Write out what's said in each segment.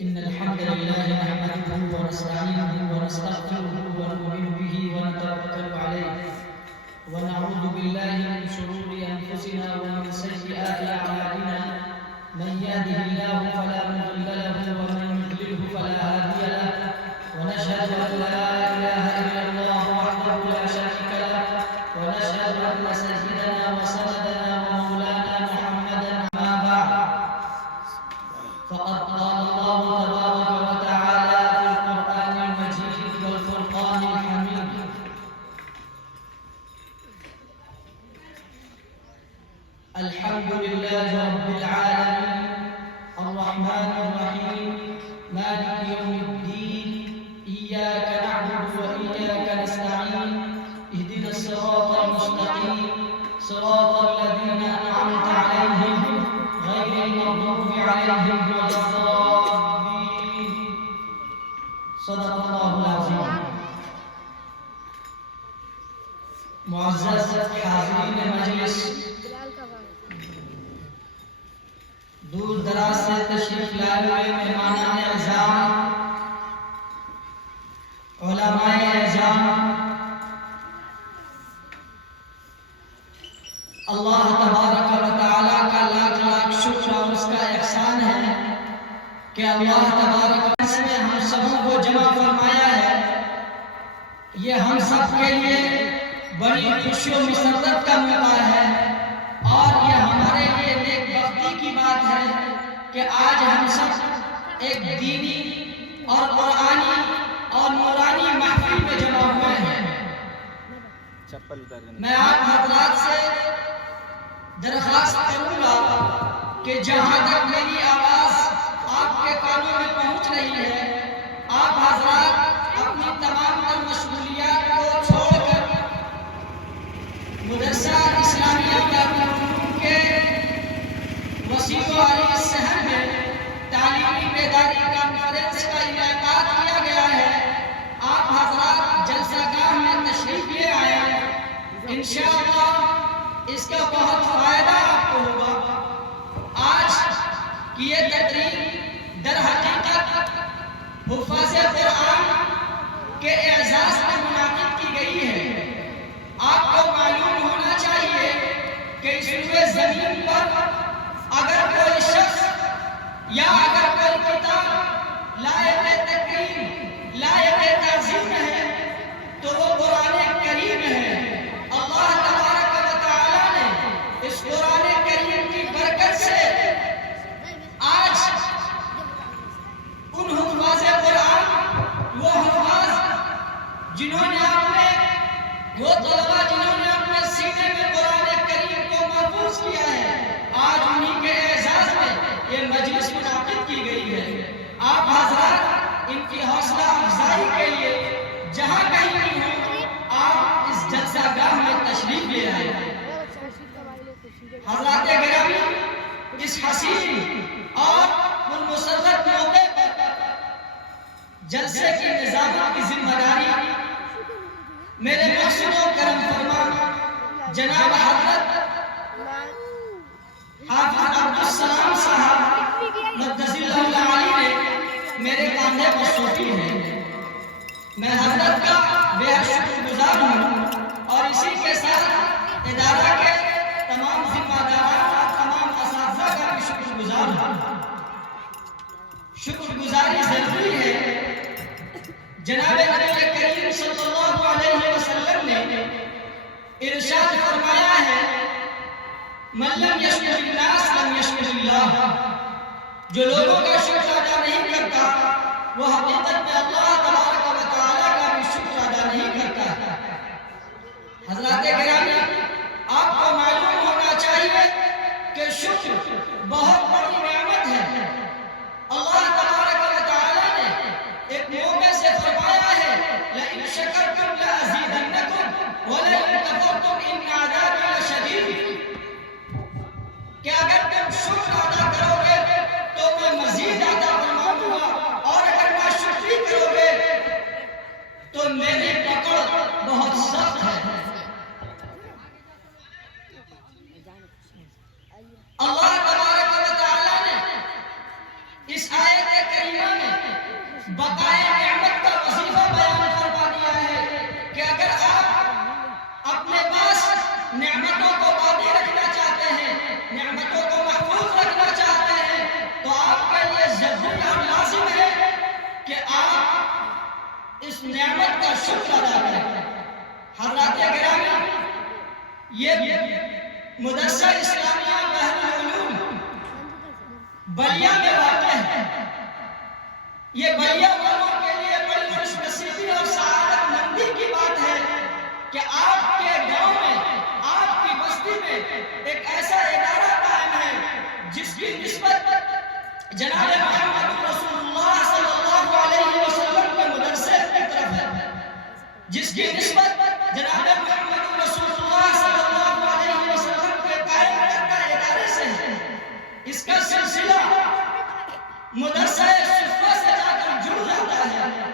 إن الحمد لله نحمده ونستعينه ونستغفره ونؤمن به ونتوكل عليه ونعوذ بالله من شرور أنفسنا ومن سيئات أعمالنا من يهده الله فلا مضل له ومن يضلله فلا هادي له ونشهد أن لا إله إلا الله وحده لا شريك له ونشهد أن سيدنا وسندنا ومولانا محمدا أما بعد فقد قال الله تبارك وتعالى في القرآن المجيد والفرقان الحميد الحمد لله رب العالمين الرحمن الرحيم مالك يوم الدين إياك نعبد وإياك نستعين اهدنا الصراط المستقيم صراط الذين أنعمت عليهم غير المغضوب عليهم ولا الضالين صدق الله العظيم. معزز حاضرین مجلس، دور دراز سے تشریف لائے ہوئے مہمانان اعظام، علماء اعظام، اللہ تبارک و تعالیٰ کا لاکھ لاکھ شکر اور اس کا احسان ہے کہ اللہ تبارک و تعالیٰ نے ہم سبوں کو جمع فرمایا ہے. یہ ہم سب کے لیے بڑی خوشی و مسرت کا موقع ہے اور یہ ہمارے لیے نیک بختی کی بات ہے کہ آج ہم سب ایک دینی اور قرآنی اور نورانی محفل میں جمع ہوئے ہیں. میں آپ حضرات سے درخواست کروں گا کہ جہاں تک میری آواز آپ کے کانوں میں پہنچ رہی ہے، آپ حضرات اپنی تمام تر مشغولیات کو چھوڑ کر مدرسہ اسلامیہ دارالعلوم کے وسیع و عریض صحن میں تعلیمی بیداری کانفرنس کا انعقاد کیا گیا ہے. آپ حضرات جلسہ گاہ میں تشریف لے آئے ہیں. انشاءاللہ اس کا بہت فائدہ آپ کو ہوگا. آج کی یہ تقریب در حقیقت حفاظ قرآن کے اعزاز میں منعقد کی گئی ہے. آپ کو معلوم ہونا چاہیے کہ اس روئے زمین پر اگر کوئی شخص یا اگر کوئی کتاب لائق تکریم لائق تعظیم ہے تو وہ قرآن کریم ہے. اللہ تبارک و تعالیٰ نے اس قرآن کریم کی برکت سے آج ان حفاظ قرآن، وہ حفاظ جنہوں نے اپنے، وہ طلبہ جنہوں نے اپنے سینے میں قرآن کریم کو محفوظ کیا ہے، آج انہی کے اعزاز میں یہ مجلس منعقد کی گئی ہے. آپ حضرات ان کی حوصلہ افزائی کے لیے جہاں کہیں بھی ہوں آپ اس جلسہ گاہ میں تشریف لے آئے. حضرات گرامی، اس حسین اور منمسرت موقع پر جلسے کی نظامت کی ذمہ داری میرے محسن و کرم فرما جناب حضرت حافظ عبدالسلام صاحب مقدس اللہ علی نے میرے کاندھے پر سونپی ہے. میں حضرت کا بے حد شکر گزار ہوں اور اسی کے ساتھ ادارہ کے تمام ذمہ داران اور تمام اساتذہ کا بھی شکر گزار ہوں. شکر گزاری ضروری ہے. جناب نبی کریم صلی اللہ علیہ وسلم نے ارشاد فرمایا ہے، من لم یشکر الناس لم یشکر اللہ. جو لوگوں کا شکر ادا نہیں کرتا وہ حقیقت میں اللہ تبارک و تعالیٰ کا بھی شکر ادا نہیں کرتا. حضرات گرامی، آپ کو معلوم ہونا چاہیے کہ شکر بہت بڑی نعمت ہے. اللہ تبارک و تعالیٰ نے ایک موقع سے فرمایا ہے، لَإِن شَكَرْتُمْ لَأَزِيدَنَّكُمْ وَلَئِن كَفَرْتُمْ إِنَّ عَذَابِي لَشَدِيدٌ. کہ اگر تم شکر ادا کرو گے تو میں مزید ادا فرماؤں گا اور اگر ناشکری کرو گے تو میری پکڑ بہت سخت ہے. اللہ تبارک و تعالیٰ نے اس آیت کریمہ بقائے نعمت کا وظیفہ بیان فرما دیا ہے کہ اگر آپ اپنے پاس نعمتوں کو باقی رکھنا چاہتے ہیں، نعمتوں کو محفوظ رکھنا چاہتے ہیں، تو آپ کے لیے ضروری اور لازم ہے کہ آپ اس نعمت کا شکر ادا کریں۔ حضرات گرامی، یہ مدرسہ اسلامیہ بحر العلوم بلیا میں واقع ہے۔ یہ بلیا والوں کے لیے بڑی خوش نصیبی اور سعادت مندی کی بات ہے کہ آپ کے گاؤں میں، آپ کی بستی میں ایک ایسا ادارہ قائم ہے جس کی نسبت جناب محمد رسول اللہ صلی اللہ علیہ وسلم کے مدرسے کی طرف ہے، جس کی نسبت جناب محمد رسول اللہ صلی اللہ علیہ وسلم کے قائم کردہ ادارے سے ہے۔ اس کا سلسلہ مدرسہ صفہ سے جا کر جڑ جاتا ہے۔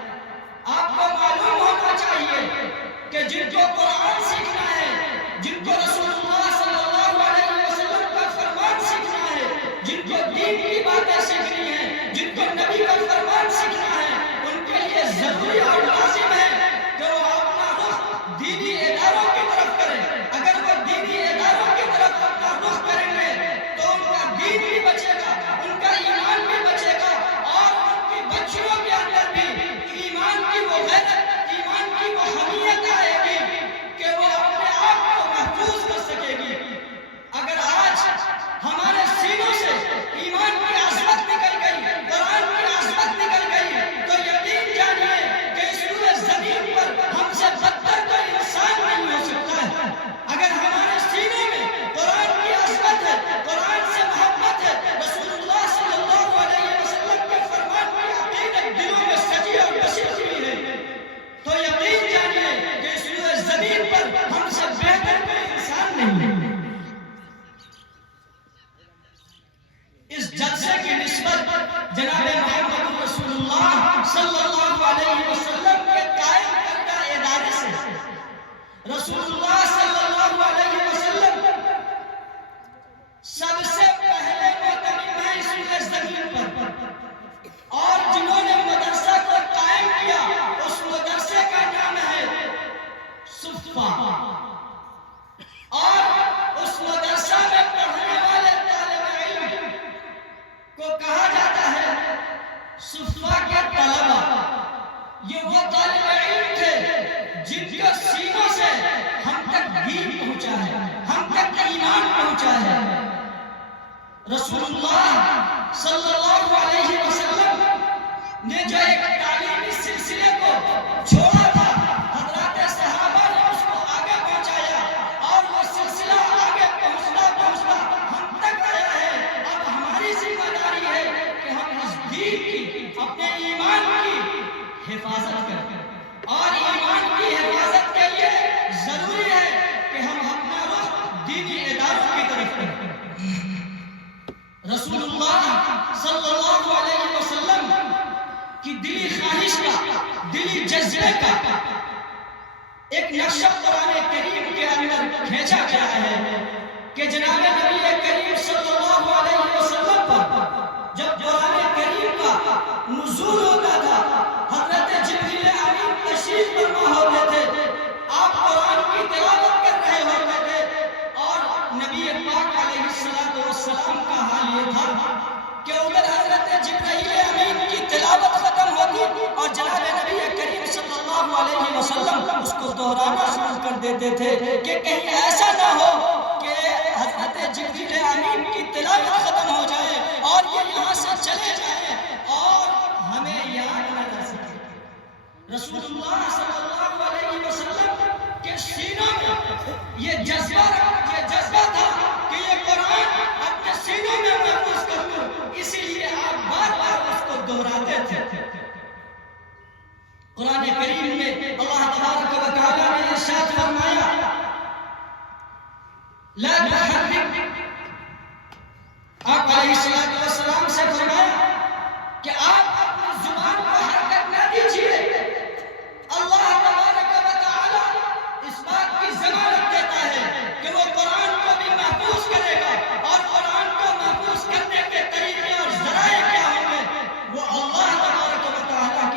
آپ کو معلوم ہونا چاہیے کہ جن کو قرآن سیکھنا ہے، جن کو رسول اللہ صلی اللہ علیہ وسلم کا فرمان سیکھنا ہے، جن کو دین کی باتیں سیکھنی ہیں، جن کو نبی کا فرمان سیکھنا ہے، ان کے لیے ضروری اور لازم ہے کہ وہ اپنا رخ دینی اداروں کی طرف کریں۔ اگر وہ دینی اداروں کی طرف اپنا رخ کریں گے تو ان کا دین بھی بچے گا، ان کا ایمان بھی بچے گا، اور ان کی بچیوں کے اندر بھی ایمان کی وہ غیرت، ایمان کی وہ حمیت آئے گی کہ وہ اپنے آپ کو محفوظ کر سکے گی۔ اگر آج ہمارے سینوں سے ایمان کی عظمت نکل گئی، قرآن کی عظمت نکل گئی، تو یقین جانیے کہ اس روئے زمین پر ہم سے بدتر کوئی انسان نہیں ہو سکتا ہے۔ اگر ہمارے سینوں میں قرآن کی عظمت ہے، قرآن سے محبت ہے، رسول اللہ صلی اللہ علیہ وسلم کے فرمان کی عقیدت دلوں میں سجی اور بسی ہوئی ہے، تو یقین جانیے کہ اس روئے زمین پر ہم سے بہتر کوئی انسان نہیں ہے۔ اس جلسے کی نسبت جناب محمد رسول اللہ صلی اللہ علیہ وسلم کے قائم کردہ ادارے سے رسول اللہ صلی اللہ علیہ وسلم سب سے پہلے معتمد ہیں اس روئے زمین پر، اور جنہوں نے مدرسہ کو قائم کیا اس مدرسے کا نام ہے صفہ، اور اس مدرسہ میں پڑھنے والے طالب علم کو کہا جاتا ہے صفہ کے طلبہ۔ یہ وہ طالب علم تھے جن کے سینوں سے ہم تک دین پہنچا ہے، ہم تک ایمان پہنچا ہے۔ رسول اللہ صلی اللہ علیہ وسلم نے جو ایک تعلیمی سلسلے کو چھوڑا تھا، حضرات صحابہ نے اس کو آگے پہنچایا، اور وہ سلسلہ آگے پہنچتا پہنچتا ہم تک آیا ہے۔ اب ہماری ذمہ داری ہے کہ ہم اس دین کی، اپنے ایمان کی حفاظت کریں، اور ایمان کی حفاظت کے لیے ضروری ہے کہ ہم اپنا رخ دینی اداروں کی طرف کریں۔ رسول اللہ صلی اللہ علیہ وسلم کی دلی خواہش کا، دلی جذبے کا ایک نقشہ قرآن کریم کے اندر کھینچا گیا ہے کہ جناب نبی کریم صلی اللہ علیہ وسلم پر جب قرآن کریم کا نزول ہوتا تھا، حضرت جبریل امین تشریف فرما ہوتے تھے، آپ قرآن کی تلاوت کر رہے ہوتے تھے، اور نبی پاک علیہ السلام کا حال یہ تھا کہ ادھر حضرت جبریل امین کی تلاوت ختم ہوتی اور جناب نبی کریم صلی اللہ علیہ وسلم اس کو دہرانا شروع کر دیتے تھے کہ کہیں ایسا نہ ہو کہ حضرت جبریل امین کی تلاوت ختم ہو جائے اور یہ یہاں سے چلے جائیں اور ہمیں یاد نہ رہ سکے۔ رسول اللہ صلی اللہ علیہ وسلم کے سینوں میں یہ جذبہ تھا کہ یہ قرآن اپنے سینوں میں محفوظ کر لوں، اسی لیے آپ بار بار اس کو دہراتے تھے۔ قرآن کریم میں اللہ تبارک و تعالیٰ نے ارشاد فرمایا لا تحرک، آپ علیہ السلام سے فرمایا کہ آپ اپنی زبان کو حرکت نہ دیجیے۔ اللہ تبارک و تعالیٰ اس بات کی ضمانت دیتا ہے کہ وہ قرآن کو بھی محفوظ کرے گا، اور قرآن کو محفوظ کرنے کے طریقے اور ذرائع کیا ہوں گے وہ اللہ تبارک و تعالیٰ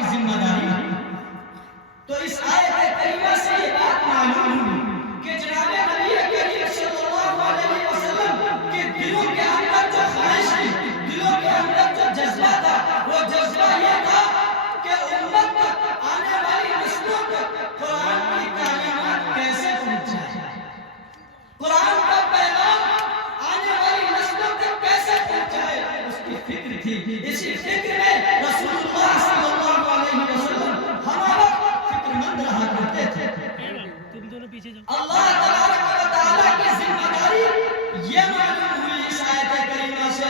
اس آیت کریمہ سے یہ بات معلوم ہوئی کہ جناب نبی کریم صلی اللہ علیہ وسلم کے دلوں کے اندر جو خواہش تھی، دلوں کے اندر جو جذبہ تھا، وہ جذبہ یہ تھا کہ امت تک، آنے والی نسلوں تک قرآن کی تعلیمات کیسے پہنچائے، قرآن کا پیغام آنے والی نسلوں تک کیسے پہنچائے، اس کی فکر تھی۔ اسی فکر میں رسول اللہ صلی اللہ علیہ وسلم ہمارا فکر مند رہا کرتے تھے۔ اللہ تبارک و تعالیٰ کی ذمہ داری یہ معلوم ہوئی اس آیت کریمہ سے۔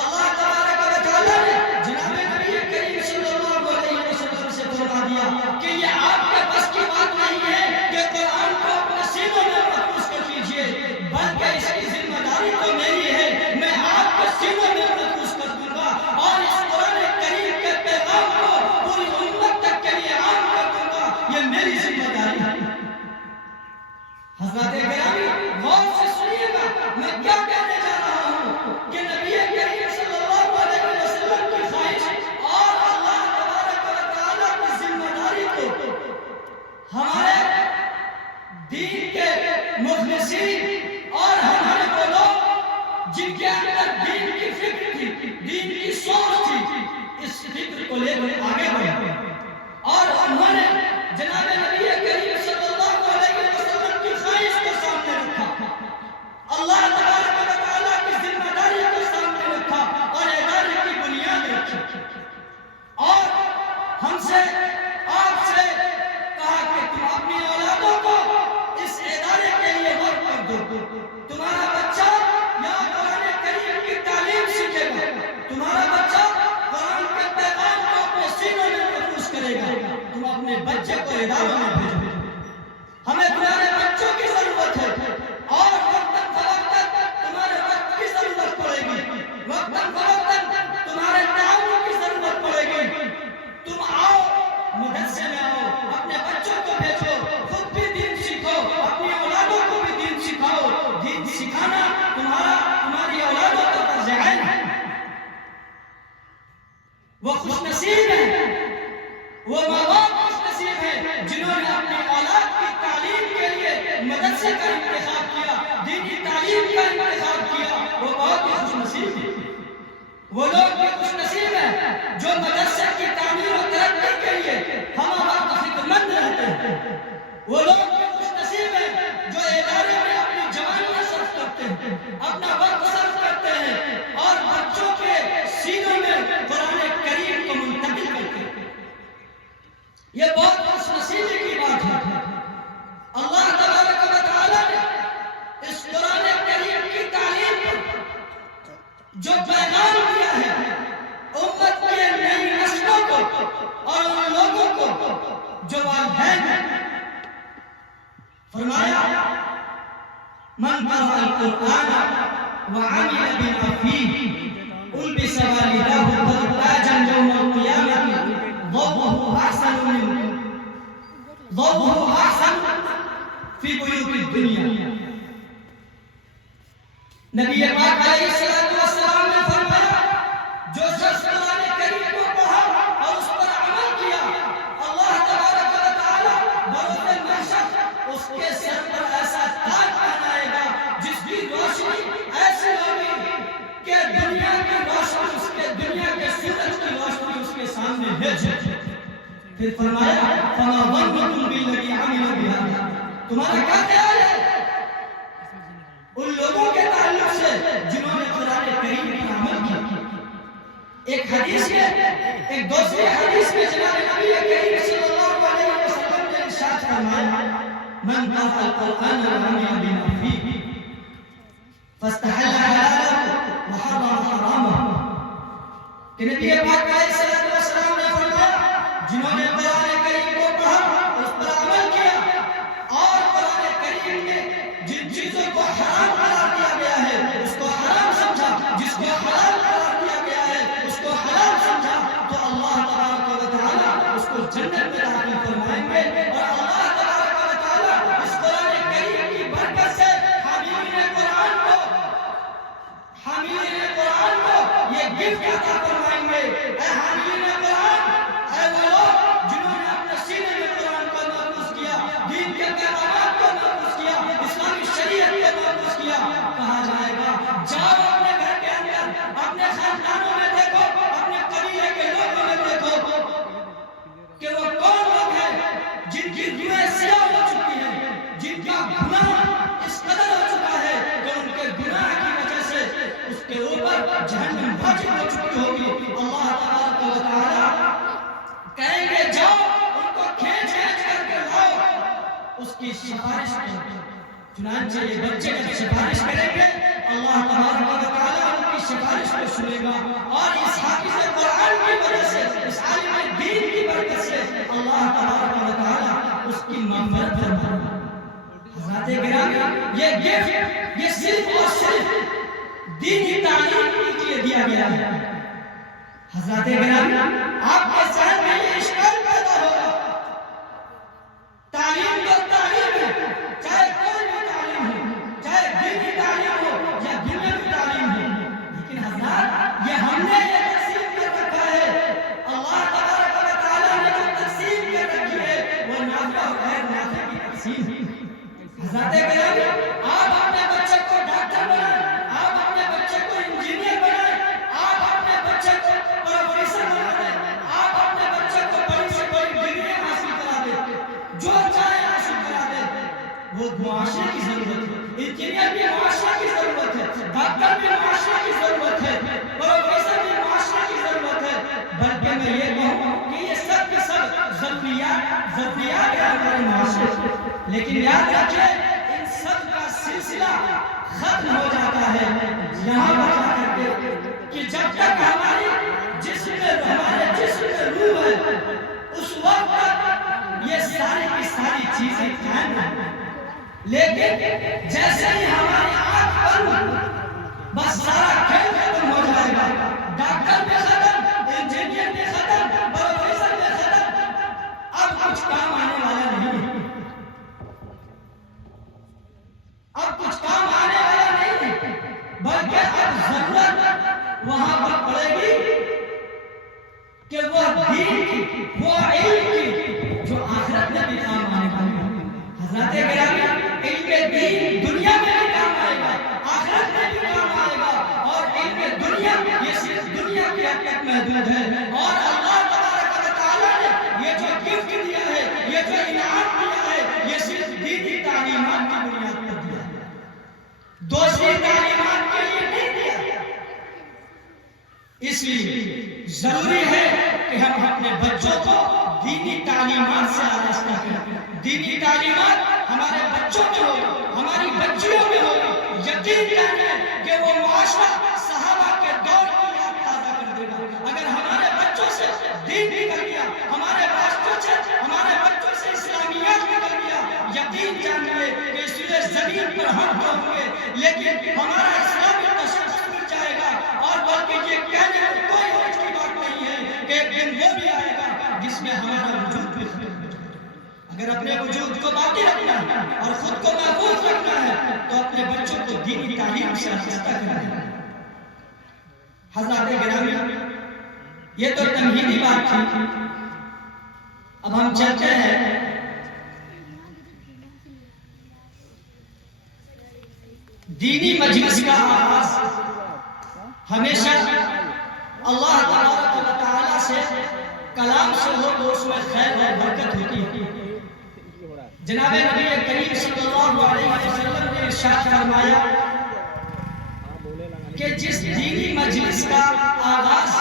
اللہ تبارک و تعالیٰ نے جناب نبی کریم صلی اللہ علیہ وسلم سے فرما دیا کہ یہ آپ کے بس کی بات نہیں ہے کہ قرآن کو اپنے سینوں میں محفوظ کر لیجئے، بلکہ اس کی ذمہ داری تو میری ہے، میں آپ کے سینوں میں محفوظ کر دوں گا اور اس قرآن کریم کے پیغام کو پوری امت تک کے لیے عام کر دوں گا، یہ میری ذمہ داری ہے۔ حضرات گرامی غور سے سنیے گا، میں کیا کہنے جا رہا ہوں کہ نبی کریم صلی اللہ علیہ وسلم کی خواہش اور اللہ تبارک و تعالیٰ کی ذمہ داری کو ہمارے دین کے مخلصین اور ہمارے وہ لوگ جن کے اندر دین کی فکر تھی، دین کی سوچ تھی، اس فکر کو لے کر آگے بڑھے اور انہوں نے جناب نبی کریم صلی اللہ علیہ وسلم کی خواہش کو سامنے رکھا، اللہ تبارک و تعالیٰ کی ذمہ داری کو سامنے رکھا اور ادارے کی بنیاد رکھی اور ہم سے، آپ سے کہا کہ تم اپنی اولادوں کو اس ادارے کے لیے وقف کر دو، تمہارا بچہ یہاں قرآن کریم کی تعلیم سیکھے گا، تمہارا بچہ قرآن کے پیغام کو اپنے سینوں میں محفوظ کرے گا، تم اپنے بچے کو اداروں میں بھیجو، ہمیں تمہارے بچوں کی ضرورت ہے اور وقتاً فوقتاً تمہارے وقت کی ضرورت پڑے گی، وقتاً فوقتاً تمہارے تعاون کی ضرورت پڑے گی، تم آؤ مدرسے میں آؤ، اپنے بچوں کو بھیجو، خود بھی دین سیکھو، اپنی اولادوں کو بھی دین سکھاؤ، دین سکھانا تمہاری اولادوں کا فرض عین ہے۔ وہ خوش نصیب ہیں، وہ ماں باپ خوش نصیب ہیں جنہوں نے اپنی اولاد کی تعلیم کے لیے مدرسے کا انتخاب کیا، دینی تعلیم کا انتخاب کیا، وہ بہت ہی خوش نصیب ہیں۔ وہ لوگ بھی خوش نصیب ہیں جو مدرسے کی تعمیر و ترقی کے لیے ہم وقت فکر مند رہتے ہیں، وہ لوگ بھی خوش نصیب ہیں جو ادارے میں اپنی جوانیاں صرف کرتے ہیں، اپنا وقت صرف کرتے ہیں اور بچوں کے سینوں میں قرآن کریم کو منتقل کرتے ہیں۔ یہ بہت خوش نصیبی کی بات ہے۔ اللہ تبارک و تعالیٰ نے اس قرآن کریم کی تعلیم پر جو پیغام دیا ہے امت کے نئی نسلوں کو اور ان لوگوں کو جو والدین ہیں، فرمایا من قرأ القرآن وعمل بما فيه ألبس والداه تاجا يوم القيامة ضوءه أحسن في بيوت الدنيا۔ نبی پاک علیہ السلام نے فرمایا جو شخص قرآن کریم کو پڑھا اور اس پر عمل کیا، اللہ تبارک و تعالیٰ بروز محشر اس کے سر پر ایسا تاج پہنائے گا جس کی روشنی ایسی ہوگی کہ دنیا کی روشنی، اس کے دنیا کے سورج کی روشنی اس کے سامنے ہے۔ پھر فرمایا فما ظنكم بالذي عمل بهذا، تمہارا کیا خیال ہے ان لوگوں کے تعلق سے جنہوں نے قرآن کریم پر عمل کیا۔ ایک حدیث میں، ایک دوسری حدیث میں جناب نبی کریم صلی اللہ علیہ وسلم نے ارشاد فرمایا من قرأ القرآن وعمل بما فيه فاستحل حلاله وحرم حرامه، کہ نبی پاک علیہ السلام نے فرمایا جنہوں نے قرآن کریم کو پڑھا، اس پر عمل کیا اور قرآن کریم میں جن چیزوں کو حرام قرار دیا گیا ہے اس کو حرام سمجھا، جس کو حلال قرار دیا گیا ہے اس کو حلال سمجھا، تو اللہ تبارک و تعالیٰ اس کو جنت میں داخل فرمائیں گے اور اللہ تبارک و تعالیٰ اس قرآن کریم کی برکت سے حاملین قرآن کو یہ گفٹ عطا فرمائیں گے۔ اے حاملین قرآن، اے وہ لوگ جنہوں نے اپنے سینے میں قرآن کو سفارش کریں. چنانچہ یہ بچے جب سفارش کریں گے اللہ تبارک و تعالیٰ ان کی سفارش کو سنے گا، اور اس حافظ قرآن کی وجہ سے، اس عالم دین کی برکت سے اللہ تبارک و تعالیٰ اس کی مغفرت فرمائے گا. حضرات گرامی، یہ گفٹ یہ صرف اور صرف دینی تعلیم کے لیے دیا گیا ہے. حضرات گرامی، آپ کے ذہن میں یہ اشکال پیدا ہوگا، تعلیم تو تعلیم ہے، چاہے کوئی بھی تعلیم ہو، چاہے دینی تعلیم ہو یا دنیاوی تعلیم ہو، لیکن حضرات یہ ہم نے یہ تقسیم کر رکھا ہے. اللہ تبارک و تعالیٰ نے جو تقسیم کر رکھی ہے وہ نافع اور غیر نافع کی تقسیم ہے. حضرات گرامی، آپ اپنے بچے کو ڈاکٹر بنائیں، آپ اپنے بچے کو انجینئر بنائیں، آپ اپنے بچے کو پروفیسر بنا دیں، آپ اپنے بچے کو بڑی سے بڑی ڈگری حاصل کرا دیں، جو چاہے حاصل کرا دیں. وہ معاشرے کی ضرورت ہے، انجینئر بھی معاشرے کی ضرورت ہے، ڈاکٹر بھی معاشرے کی ضرورت ہے، پروفیسر بھی معاشرے کی ضرورت ہے. بلکہ میں یہ کہوں کہ یہ سب کے سب ضروریات ہیں ہمارے معاشرے. لیکن یاد رکھیں، ان سب کا سلسلہ ختم ہو جاتا ہے یہاں پر جا کر کے کہ جب تک ہمارے جسم میں روح ہے، اس وقت تک یہ ساری کی ساری چیزیں قائم ہیں. لیکن جیسے ہی ہماری آنکھ بند، بس سارا کھیل ختم ہو جائے گا. ڈاکٹر بھی ختم، انجینئر بھی ختم، پروفیسر بھی ختم، اب کچھ کام آنے والا نہیں ہے. اب کچھ کام آنے والا نہیں ہے، بلکہ اب ضرورت وہاں پر پڑے گی کہ وہ دین کی، وہ علم کی جو آخرت میں بھی کام آنے والی ہے. حضرات گرامی، علم دین دنیا میں بھی کام آئے گا، آخرت میں بھی کام آئے گا. اور علم دنیا یہ صرف دنیا کی حد تک محدود ہے، اور اللہ تبارک و تعالیٰ نے یہ جو گفٹ دیا ہے، یہ جو انعام دیا ہے، یہ صرف دینی تعلیمات کی بنیاد پر دیا ہے، دوسری تعلیمات کے لیے نہیں دیا. اس لیے ضروری ہے کہ ہم اپنے بچوں کو دینی تعلیمات سے آراستہ کریں. دینی تعلیمات ہمارے بچوں میں ہو، ہماری بچیوں میں ہو. یقین جانیں کہ وہ معاشرہ صحابہ کے دور کی یاد تازہ کر دے گا. اگر ہمارے بچوں سے دین نکل گیا، ہمارے بچوں سے اسلامیات نکل گیا، یقین جانیے کہ اس لیے زمین پر ہم تو ہوں گے، لیکن ہمارا اسلامی تشدد مٹ جائے گا. اور بلکہ یہ کہنے میں کوئی حرج کی بات نہیں ہے کہ ایک دن وہ بھی آئے گا جس میں ہمارا وجود بھی ختم ہو جائے گا. اگر اپنے وجود کو باقی رکھنا ہے اور خود کو محفوظ رکھنا ہے تو اپنے بچوں کو دینی تعلیم سے آراستہ کرنا ہے. حضرات گرامی، یہ تو تمہیدی بات تھی. اب ہم چلتے ہیں دینی مجلس کا آغاز ہمیشہ اللہ تبارک و تعالیٰ سے کلام سے ہو تو اس میں خیر اور برکت ہوتی ہے. جناب نبی کریم صلی اللہ علیہ وسلم نے ارشاد فرمایا کہ جس دینی مجلس کا آغاز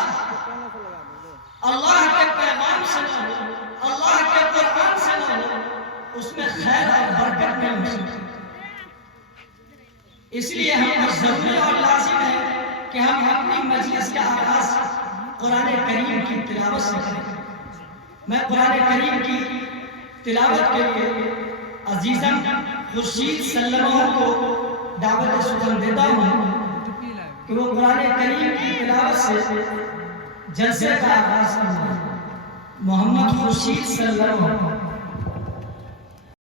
اللہ کے پیغام سے نہ ہو، اللہ کے قرآن سے نہ ہو، اس میں خیر اور برکت نہیں ہو سکتی. اس لیے ہم پر ضروری اور لازم ہے کہ ہم اپنی مجلس کا آغاز قرآن کریم کی تلاوت سے کریں. میں قرآن کریم کی تلاوت کے لیے عزیزم خورشید سلمہ کو دعوت سخن دیتا ہوں کہ وہ قرآن کریم کی تلاوت سے جلسے کا آغاز کریں. محمد خورشید سلمہ